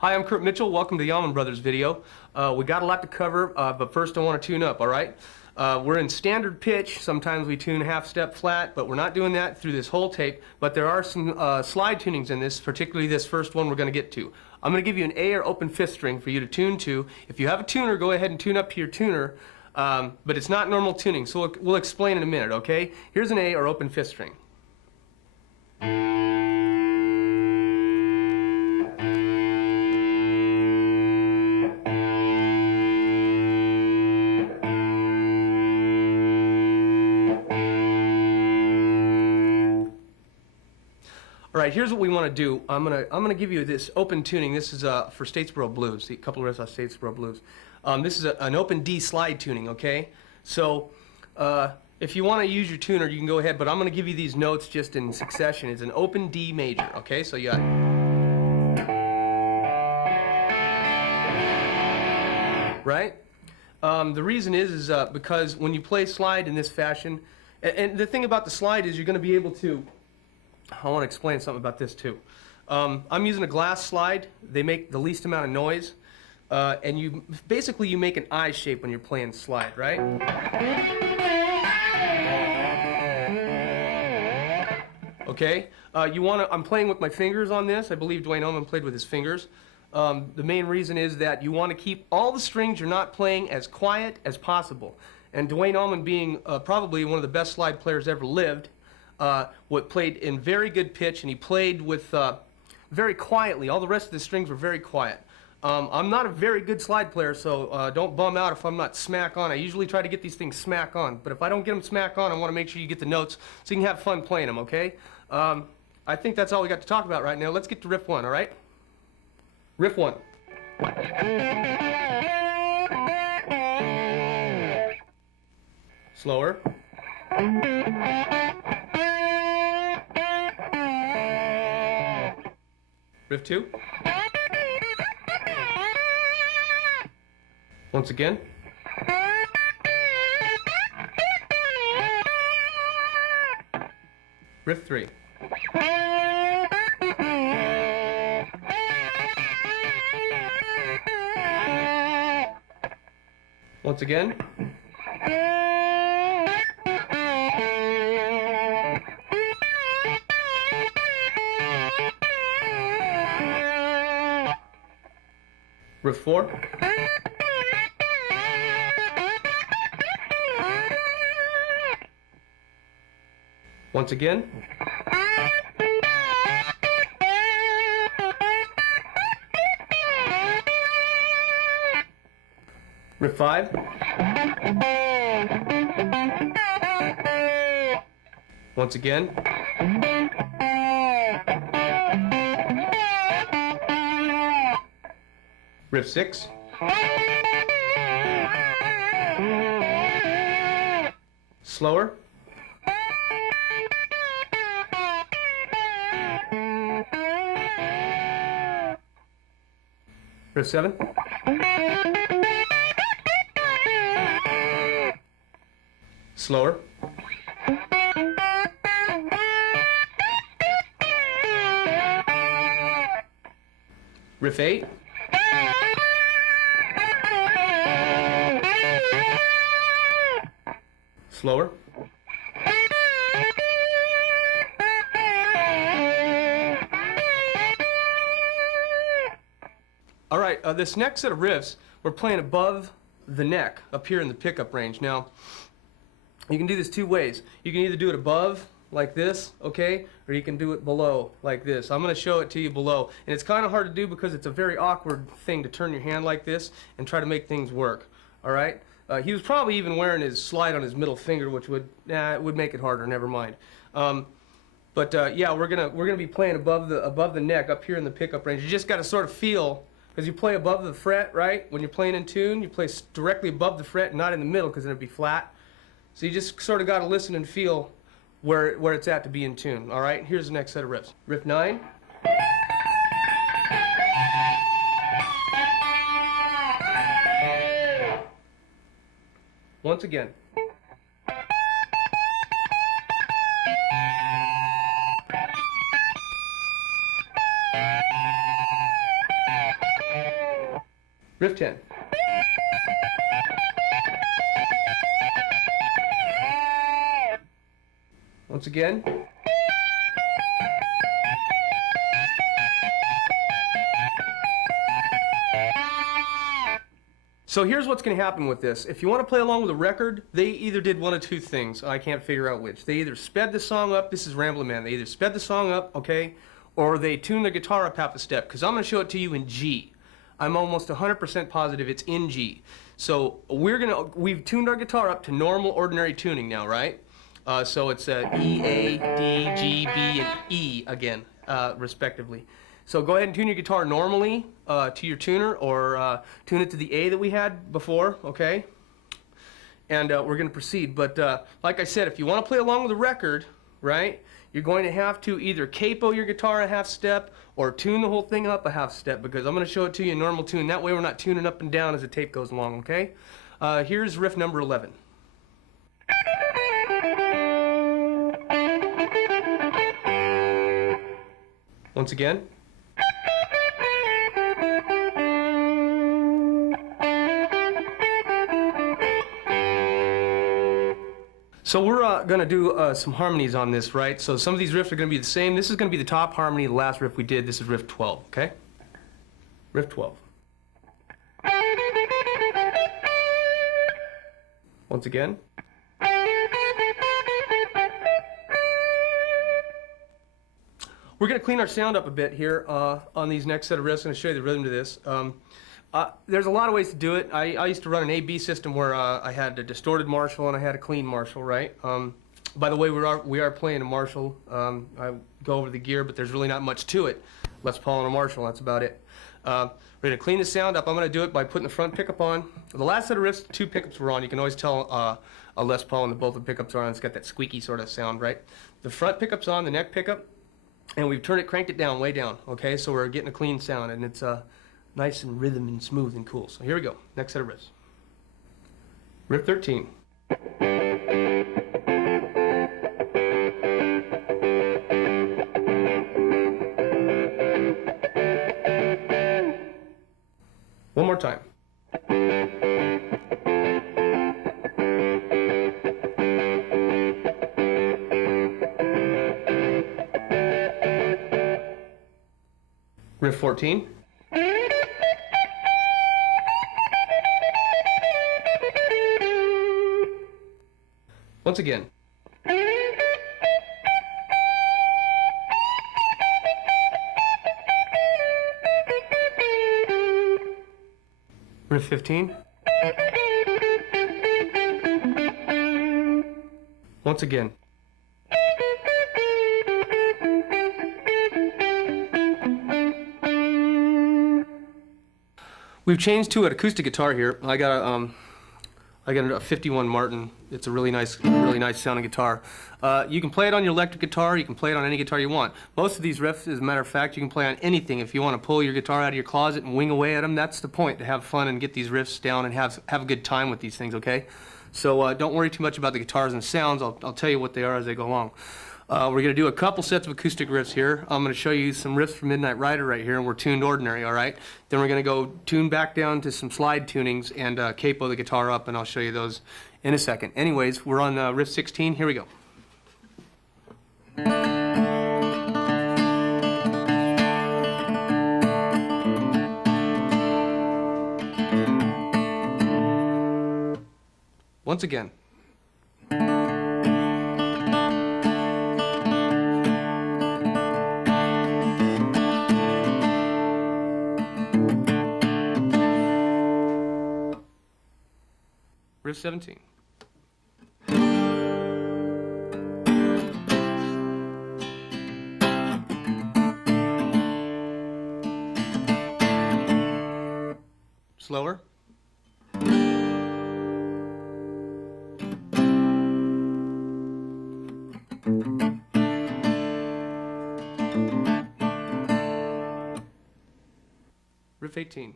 Hi, I'm Kurt Mitchell. Welcome to the Almann Brothers video. We got a lot to cover, but first I want to tune up, all right? We're in standard pitch. Sometimes we tune half step flat, but we're not doing that through this whole tape. But there are some slide tunings in this, particularly this first one we're going to get to. I'm going to give you an A or open fifth string for you to tune to. If you have a tuner, go ahead and tune up to your tuner, but it's not normal tuning, so we'll explain in a minute, okay? Here's an A or open fifth string. All right, here's what we want to do. I'm gonna give you this open tuning. This is for Statesboro Blues. A couple of riffs off Statesboro Blues. This is an open D slide tuning. Okay, so if you want to use your tuner, you can go ahead. But I'm gonna give you these notes just in succession. It's an open D major. Okay, so you got. Right. The reason is because when you play slide in this fashion, and the thing about the slide is you're going to be able to. I want to explain something about this too. I'm using a glass slide. They make the least amount of noise, and you make an I shape when you're playing slide, right? Okay. I'm playing with my fingers on this. I believe Dwayne Allman played with his fingers. The main reason is that you want to keep all the strings you're not playing as quiet as possible. And Dwayne Allman, being probably one of the best slide players ever lived, played in very good pitch, and he played with very quietly. All the rest of the strings were very quiet. I'm not a very good slide player, so don't bum out if I'm not smack on. I usually try to get these things smack on, but if I don't get them smack on, I want to make sure you get the notes so you can have fun playing them, okay? I think that's all we got to talk about right now. Let's get to riff one, all right? Riff one. Slower. Riff 2. Once again. Riff 3. Once again. Riff 4. Once again. Riff 5. Once again. Riff 6. Slower. Riff 7. Slower. Riff 8. Slower. All right, this next set of riffs, we're playing above the neck, up here in the pickup range. Now, you can do this two ways. You can either do it above, like this, okay, or you can do it below, like this. I'm going to show it to you below. And it's kind of hard to do because it's a very awkward thing to turn your hand like this and try to make things work, all right? He was probably even wearing his slide on his middle finger, which would make it harder. Never mind. Yeah, we're gonna be playing above the neck, up here in the pickup range. You just got to sort of feel, because you play above the fret, right? When you're playing in tune, you play directly above the fret, not in the middle, because then it'd be flat. So you just sort of got to listen and feel where it's at to be in tune. All right. Here's the next set of riffs. Riff 9. Once again. Riff 10. Once again. So here's what's going to happen with this. If you want to play along with the record, they either did one of two things. I can't figure out which. They either sped the song up. This is Ramblin' Man. They either sped the song up, okay, or they tuned the guitar up half a step. Because I'm going to show it to you in G. I'm almost 100% positive it's in G. So we've tuned our guitar up to normal, ordinary tuning now, right? So it's E, A, D, G, B, and E again, respectively. So go ahead and tune your guitar normally to your tuner, or tune it to the A that we had before, okay? And we're going to proceed. But like I said, if you want to play along with the record, right, you're going to have to either capo your guitar a half step or tune the whole thing up a half step, because I'm going to show it to you in normal tune. That way we're not tuning up and down as the tape goes along, okay? Here's riff number 11. Once again. So we're going to do some harmonies on this, right? So some of these riffs are going to be the same. This is going to be the top harmony of the last riff we did. This is riff 12, okay? Riff 12. Once again. We're going to clean our sound up a bit here on these next set of riffs. I'm going to show you the rhythm to this. There's a lot of ways to do it. I used to run an A-B system where I had a distorted Marshall and I had a clean Marshall, right? By the way, we are playing a Marshall. I go over the gear, but there's really not much to it. Les Paul and a Marshall, that's about it. We're going to clean the sound up. I'm going to do it by putting the front pickup on. The last set of riffs, the two pickups were on. You can always tell a Les Paul and both the pickups are on. It's got that squeaky sort of sound, right? The front pickup's on, the neck pickup, and we've cranked it down, way down, okay? So we're getting a clean sound, and it's nice and rhythm and smooth and cool. So here we go. Next set of riffs. Riff 13. One more time. Riff 14. Once again. Riff 15. Once again. We've changed to an acoustic guitar here. I got a 51 Martin. It's a really nice sounding guitar. You can play it on your electric guitar. You can play it on any guitar you want. Most of these riffs, as a matter of fact, you can play on anything. If you want to pull your guitar out of your closet and wing away at them, that's the point, to have fun and get these riffs down and have a good time with these things, okay? So don't worry too much about the guitars and sounds. I'll tell you what they are as they go along. We're going to do a couple sets of acoustic riffs here. I'm going to show you some riffs from Midnight Rider right here, and we're tuned ordinary, all right? Then we're going to go tune back down to some slide tunings and capo the guitar up, and I'll show you those in a second. Anyways, we're on riff 16. Here we go. Once again. Riff 17. Slower. Riff 18.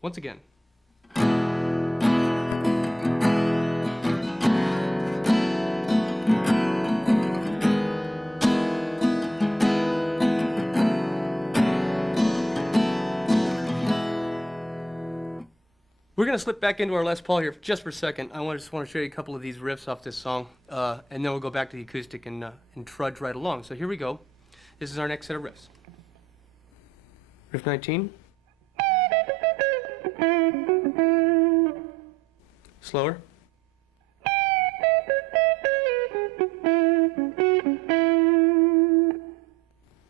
Once again. We're going to slip back into our Les Paul here just for a second. Just want to show you a couple of these riffs off this song, and then we'll go back to the acoustic and trudge right along. So here we go. This is our next set of riffs. Riff 19. Slower.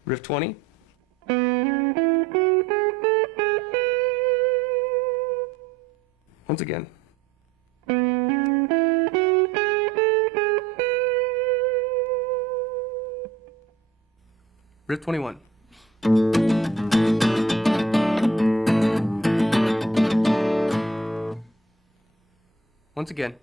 Riff 20. Once again. Riff 21. Once again.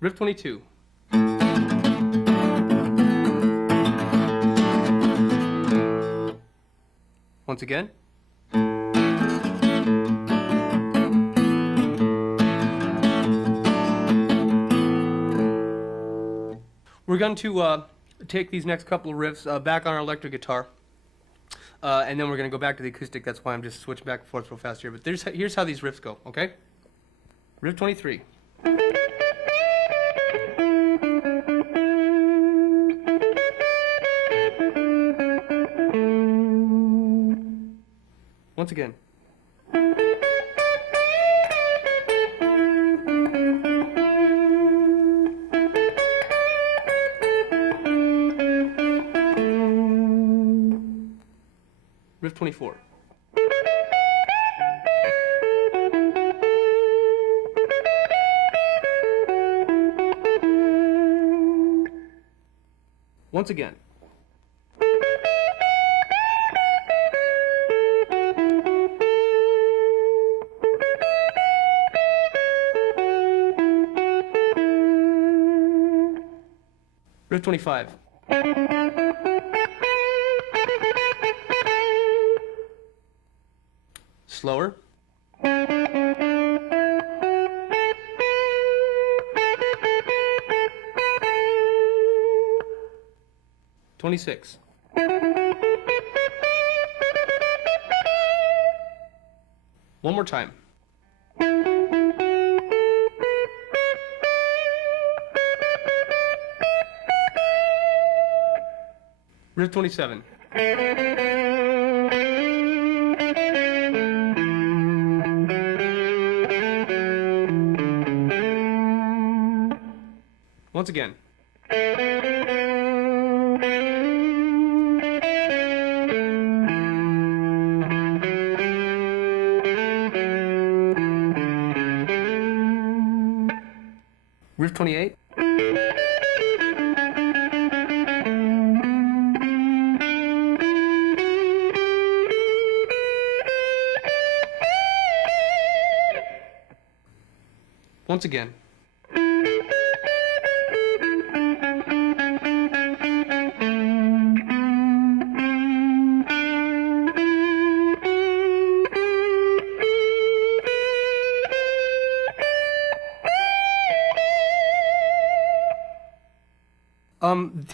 Riff 22. Once again. We're going to take these next couple of riffs back on our electric guitar, and then we're going to go back to the acoustic. That's why I'm just switching back and forth real fast here. But here's how these riffs go, okay? Riff 23. Once again. Riff 24. Once again. Riff 25. Slower. "26. One more time. Riff 27. Once again. Riff 28. Once again.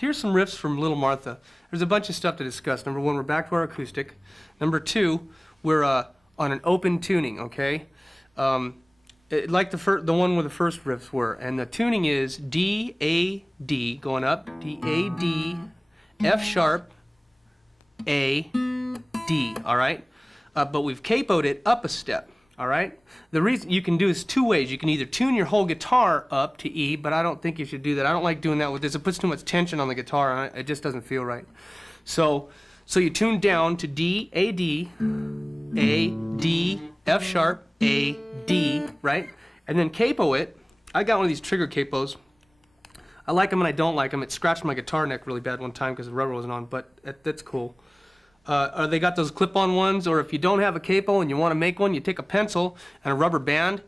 Here's some riffs from Little Martha. There's a bunch of stuff to discuss. Number one, we're back to our acoustic. Number two, we're on an open tuning, okay? Like the one where the first riffs were. And the tuning is D, A, D, going up, D, A, D, F sharp, A, D, all right? But we've capoed it up a step, all right? The reason you can do is two ways. You can either tune your whole guitar up to E, but I don't think you should do that. I don't like doing that with this. It puts too much tension on the guitar, and it just doesn't feel right. So you tune down to D, A, D, F sharp, A, D, right? And then capo it. I got one of these trigger capos. I like them and I don't like them. It scratched my guitar neck really bad one time because the rubber wasn't on, but that's cool. They got those clip-on ones, or if you don't have a capo and you want to make one, you take a pencil and a rubber band,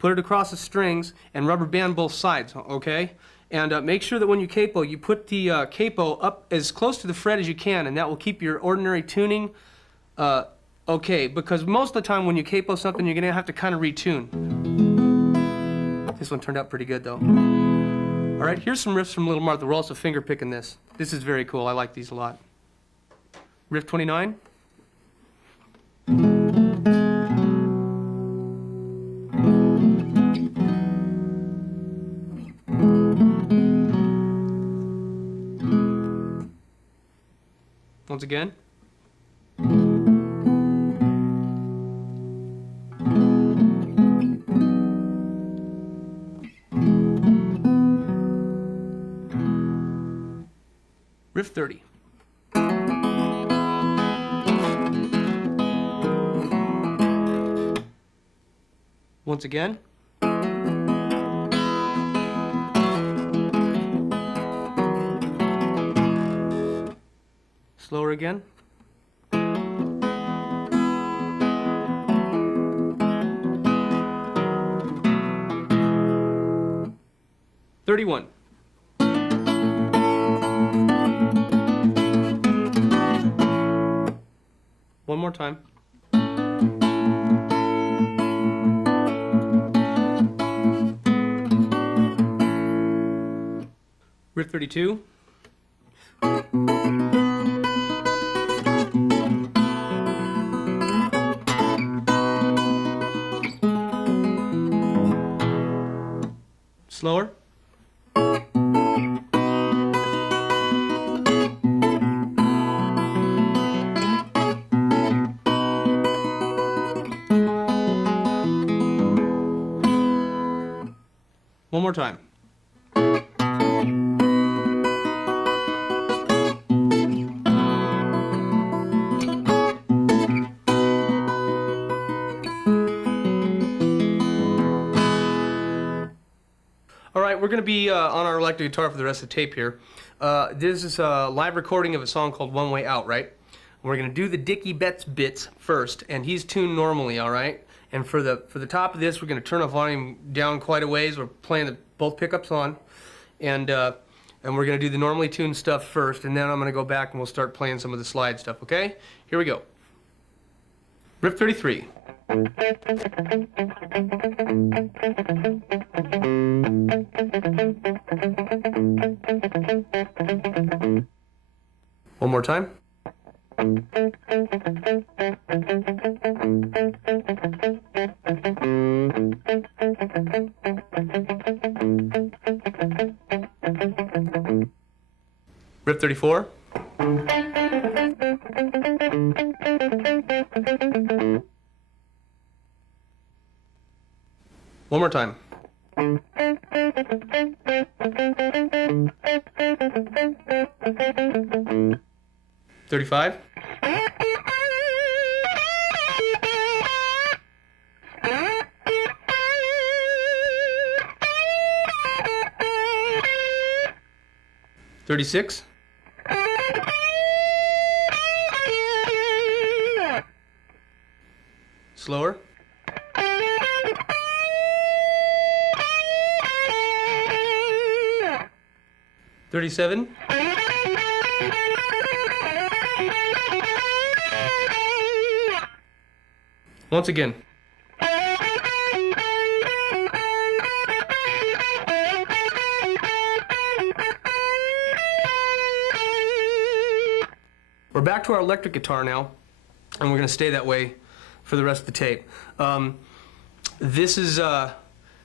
put it across the strings, and rubber band both sides, okay? And make sure that when you capo, you put the capo up as close to the fret as you can, and that will keep your ordinary tuning okay, because most of the time when you capo something, you're going to have to kind of retune. This one turned out pretty good, though. All right, here's some riffs from Little Martha. We're also finger picking this. This This is very cool. I like these a lot. Riff 29. Once again. Riff 30. Once again. Slower again. "31. One more time. Riff 32. Slower. One more time. All right, we're going to be on our electric guitar for the rest of the tape here. This is a live recording of a song called One Way Out, right? We're going to do the Dickie Betts bits first, and he's tuned normally, all right? And for the top of this, we're going to turn the volume down quite a ways. We're playing both pickups on, and we're going to do the normally tuned stuff first, and then I'm going to go back and we'll start playing some of the slide stuff, okay? Here we go. Riff 33. One more time. Riff 34. One more time. 35. "36. Slower. "37. Once again. We're back to our electric guitar now, and we're going to stay that way for the rest of the tape. This is a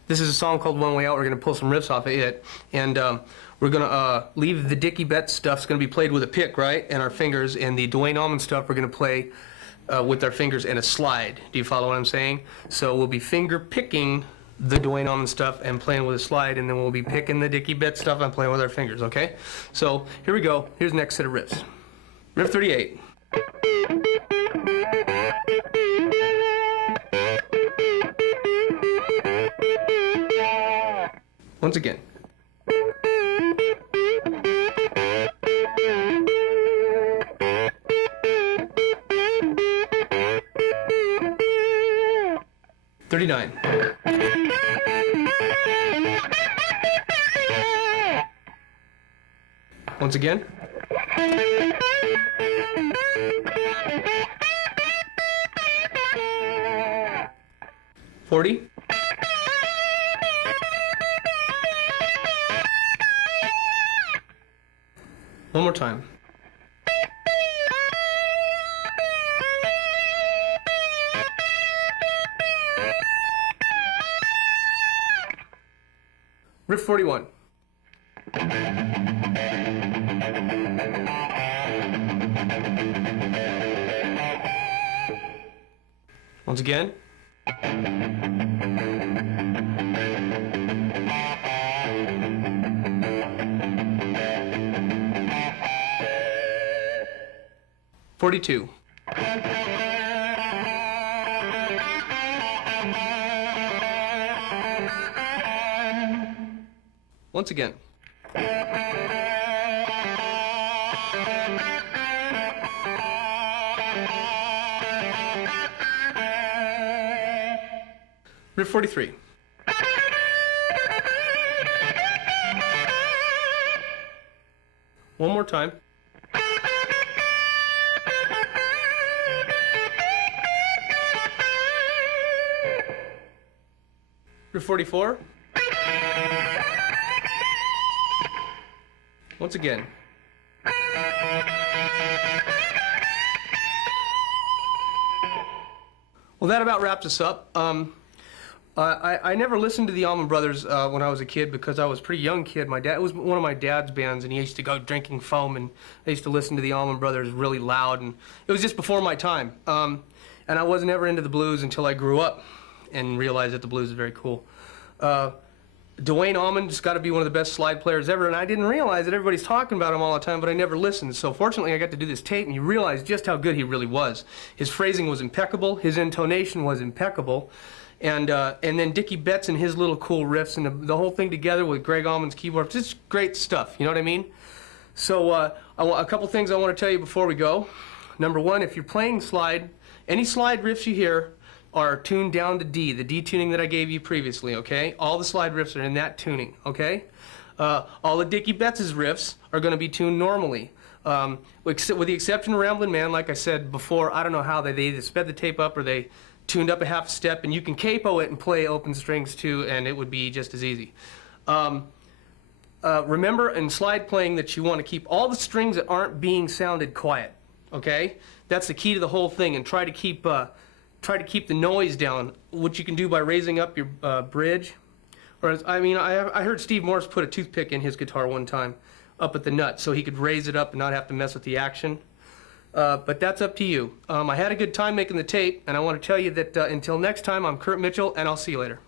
song called One Way Out. We're going to pull some riffs off of it, and we're going to leave the Dickie Betts stuff's going to be played with a pick, right, and our fingers, and the Duane Allman stuff we're going to play with our fingers and a slide. Do you follow what I'm saying? So we'll be finger picking the Duane Allman stuff and playing with a slide, and then we'll be picking the Dickie Betts stuff and playing with our fingers, okay? So here we go. Here's the next set of riffs. Riff 38. Once again. "39. Once again. "40. One more time. Riff 41. Once again. "42. Once again. Riff 43. One more time. Riff 44. Once again. Well, that about wraps us up. I never listened to the Almann Brothers when I was a kid because I was a pretty young kid. My dad, it was one of my dad's bands, and he used to go drinking foam, and I used to listen to the Almann Brothers really loud, and it was just before my time. And I wasn't ever into the blues until I grew up and realized that the blues is very cool. Dwayne Allman's got to be one of the best slide players ever, and I didn't realize that everybody's talking about him all the time, but I never listened. So fortunately, I got to do this tape, and you realize just how good he really was. His phrasing was impeccable, his intonation was impeccable, and then Dickie Betts and his little cool riffs, and the whole thing together with Greg Allman's keyboard, just great stuff, you know what I mean? So a couple things I want to tell you before we go. Number one, if you're playing slide, any slide riffs you hear are tuned down to D, the D tuning that I gave you previously, okay? All the slide riffs are in that tuning, okay? All of Dickie Betts' riffs are going to be tuned normally. With the exception of Ramblin' Man, like I said before, I don't know how they either sped the tape up or they tuned up a half step, and you can capo it and play open strings too, and it would be just as easy. Remember in slide playing that you want to keep all the strings that aren't being sounded quiet, okay? That's the key to the whole thing, and try to keep the noise down, which you can do by raising up your bridge. Or, I mean, I heard Steve Morse put a toothpick in his guitar one time up at the nut so he could raise it up and not have to mess with the action. But that's up to you. I had a good time making the tape, and I want to tell you that until next time, I'm Kurt Mitchell, and I'll see you later.